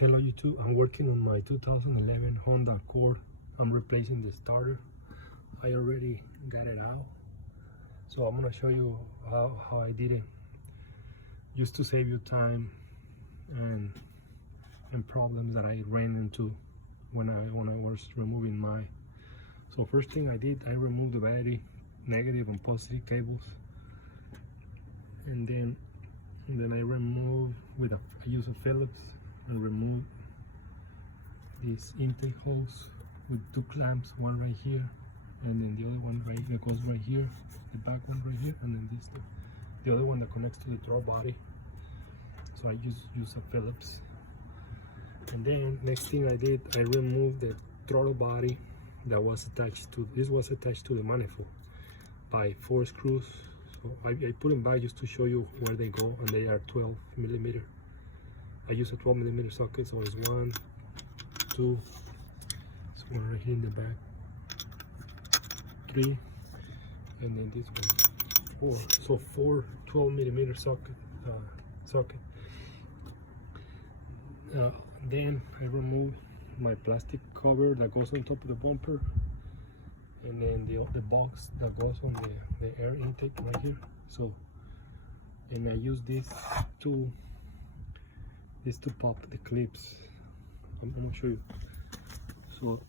Hello YouTube, I'm working on my 2011 Honda Accord. I'm replacing the starter. I already got it out. So I'm gonna show you how I did it. Just to save you time and problems that I ran into when I was removing my. So first thing I did, I removed the battery, negative and positive cables. And then I removed I use a Phillips and remove this intake hose with two clamps, one right here and then the other one that goes right here, the back one right here, and then this the other one that connects to the throttle body. So I use a Phillips. And then next thing I did, I removed the throttle body that was attached to the manifold by 4 screws. So I put them back just to show you where they go, and they are 12 millimeter. I use a 12 millimeter socket, so it's 1, 2, this one right here in the back, 3, and then this one 4. So 4 12 millimeter socket. Then I remove my plastic cover that goes on top of the bumper, and then the box that goes on the air intake right here. So, and I use this to pop the clips. I'm gonna show you. So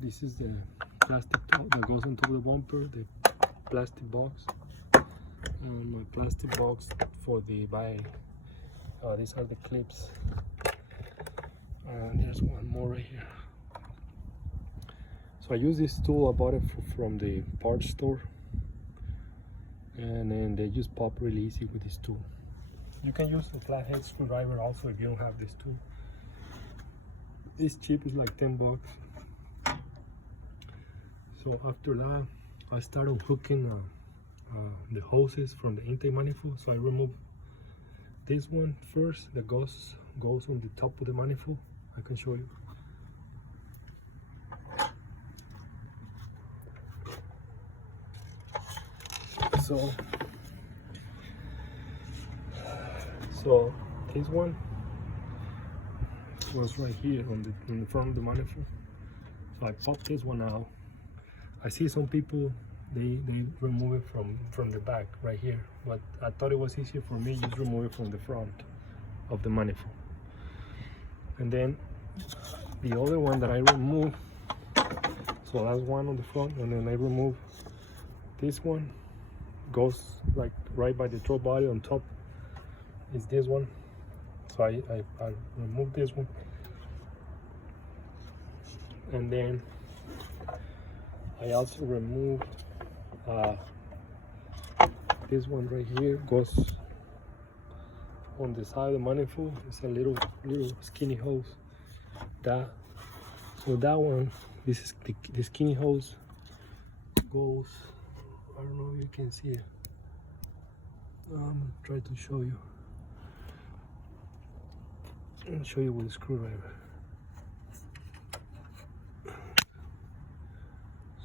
this is the plastic top that goes on top of the bumper, the plastic box, and my plastic box for the battery. These are the clips, and there's one more right here. So I use this tool. I bought it from the parts store, and then they just pop really easy with this tool. You can use a flathead screwdriver also if you don't have this tool. This chip is like 10 bucks. So after that, I started hooking the hoses from the intake manifold. So I remove this one first that goes on the top of the manifold. I can show you. So this one was right here in the front of the manifold. So I popped this one out. I see some people they remove it from the back right here, but I thought it was easier for me just remove it from the front of the manifold. And then the other one that I removed, so that's one on the front, and then I remove this one, goes like right by the throttle body. On top is this one, so I removed this one, and then I also removed this one right here, goes on the side of the manifold. It's a little skinny hose. So that one, this is the skinny hose goes, I don't know if you can see it. I'm trying to show you. I'll show you with a screwdriver.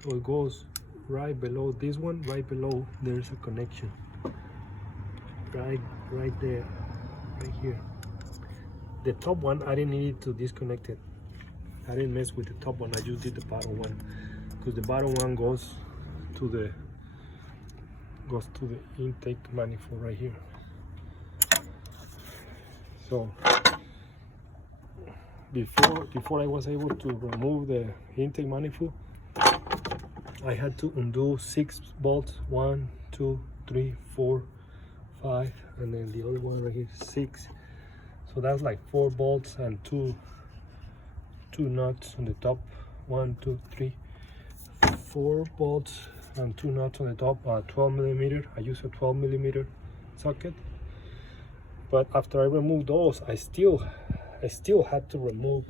So it goes right below this one. Right below there's a connection. Right there, right here. The top one, I didn't need to disconnect it. I didn't mess with the top one. I just did the bottom one, because the bottom one goes to the intake manifold right here. So before I was able to remove the intake manifold, I had to undo 6 bolts. 1, 2, 3, 4, 5, and then the other one right here, 6. So that's like 4 bolts and two nuts on the top. 1, 2, 3, 4 bolts and 2 nuts on the top. 12 millimeter. I use a 12 millimeter socket. But after I removed those, I still had to remove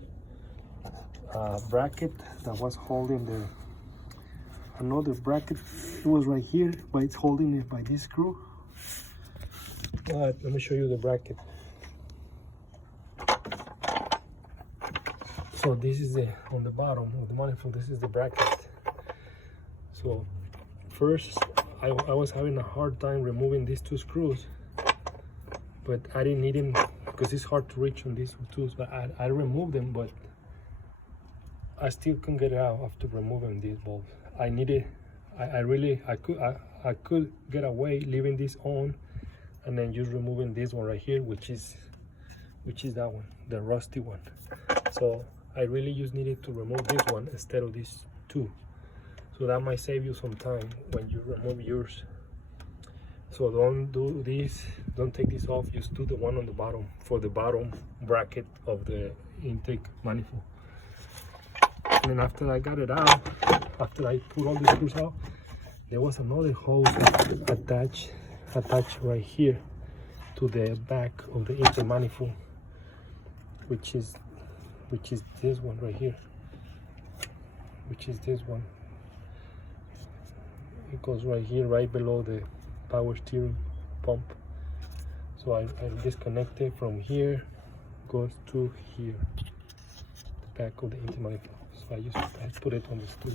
a bracket that was holding another bracket. It was right here, but it's holding it by this screw. But let me show you the bracket. So this is on the bottom of the manifold. This is the bracket. So first I was having a hard time removing these 2 screws, but I didn't need them because it's hard to reach on these tools. But I removed them, but I still couldn't get it out after removing these bulbs. I needed, I could get away leaving this on, and then just removing this one right here, which is that one, the rusty one. So I really just needed to remove this one instead of these two. So that might save you some time when you remove yours. So don't do this, don't take this off, just do the one on the bottom for the bottom bracket of the intake manifold. And then after I got it out, after I put all the screws out, there was another hose attached right here to the back of the intake manifold, which is this one right here, which is this one. It goes right here, right below the power steering pump. So I disconnect it from here, goes to here, the back of the intake manifold. So I put it on the stool.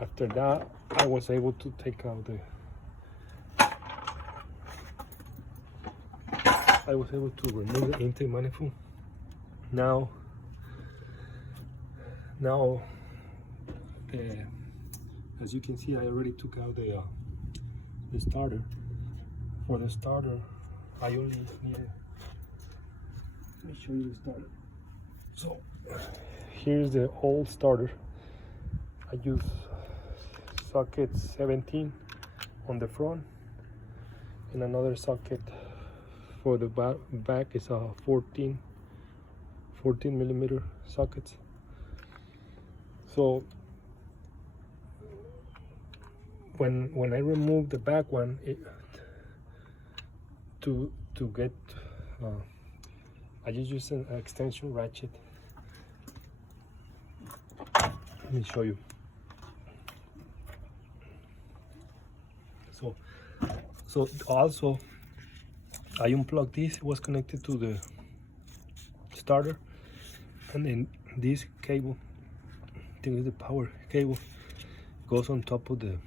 After that, I was able to take out I was able to remove the intake manifold. Now as you can see, I already took out the starter. For the starter, I only needed, let me show you the starter. So here's the old starter. I use socket 17 on the front, and another socket for the back is a 14 millimeter sockets. So when I remove the back one, to get I just use an extension ratchet. Let me show you. So also I unplugged this. It was connected to the starter, and then this cable, I think it's the power cable, goes on top of the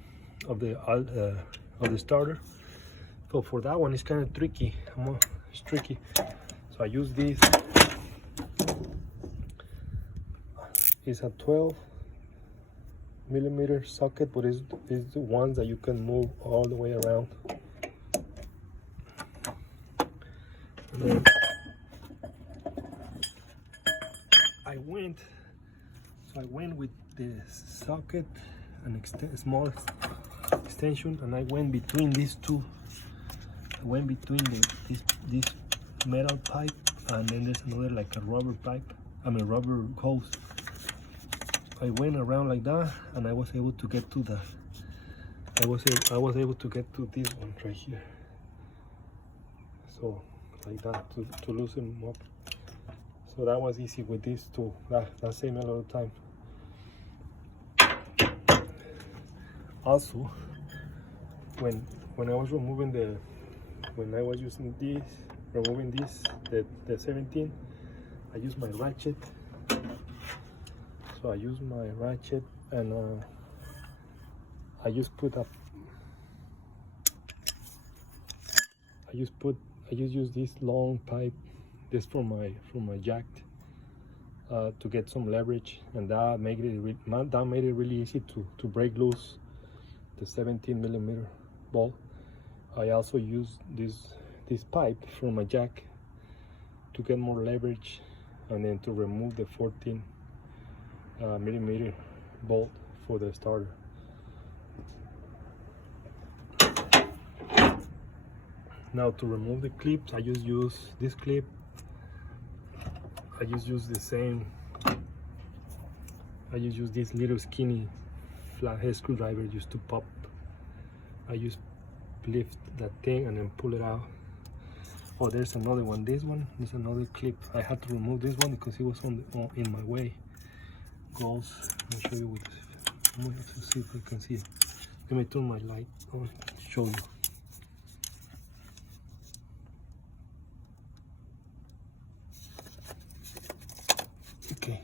starter. So for that one, it's kind of tricky. It's tricky. So I use this. It's a 12 millimeter socket, but it's the ones that you can move all the way around. And then I went with the socket, an small extension, and I went between these two. I went between this metal pipe, and then there's another like a rubber pipe. Rubber hose. I went around like that, and I was able to get to the. I was able to get to this one right here. So like that to loosen them up. So that was easy with these two. That saved me a lot of time. Also, when I was removing when I was using this, removing this, the 17, I used my ratchet. So I used my ratchet, and I just use this long pipe, this from my jack, to get some leverage, and that made it really easy to break loose the 17 millimeter bolt. I also used this pipe from my jack to get more leverage, and then to remove the 14 millimeter bolt for the starter. Now to remove the clips, I just use this clip. I just use the same. I just use this little skinny flathead screwdriver just to pop. I just lift that thing and then pull it out. Oh, there's another one. This one is another clip. I had to remove this one because it was in my way. Goes. Let me show you with this. I'm gonna have to see if I can see it. Let me turn my light on. Show you. Okay.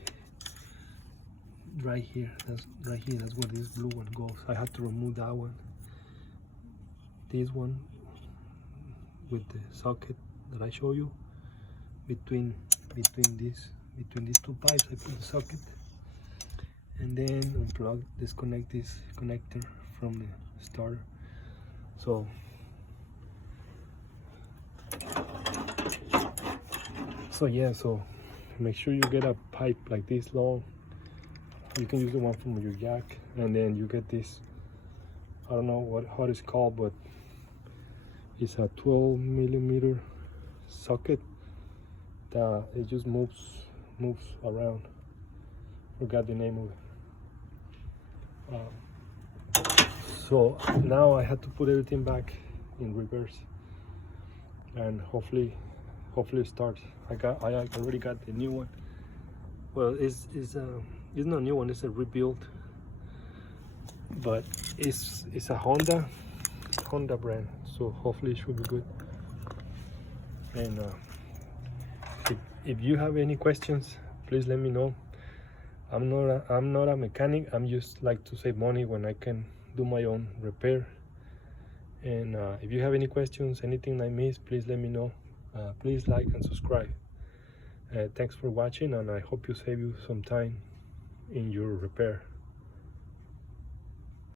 Right here. That's where this blue one goes. I had to remove that one. This one with the socket that I show you, between these two pipes. I put the socket, and then unplug, disconnect this connector from the starter. So yeah, so make sure you get a pipe like this long. You can use the one from your jack, and then you get this, I don't know how it's called, but it's a 12 millimeter socket that it just moves around. Forgot the name of it. So now I had to put everything back in reverse, and hopefully it starts. I already got the new one. Well, it's not a new one, it's a rebuild, but it's a Honda brand, so hopefully it should be good. And if you have any questions, please let me know. I'm not a mechanic. I'm just like to save money when I can do my own repair. And if you have any questions, anything I missed, please let me know. Please like and subscribe. Thanks for watching, and I hope you save you some time in your repair.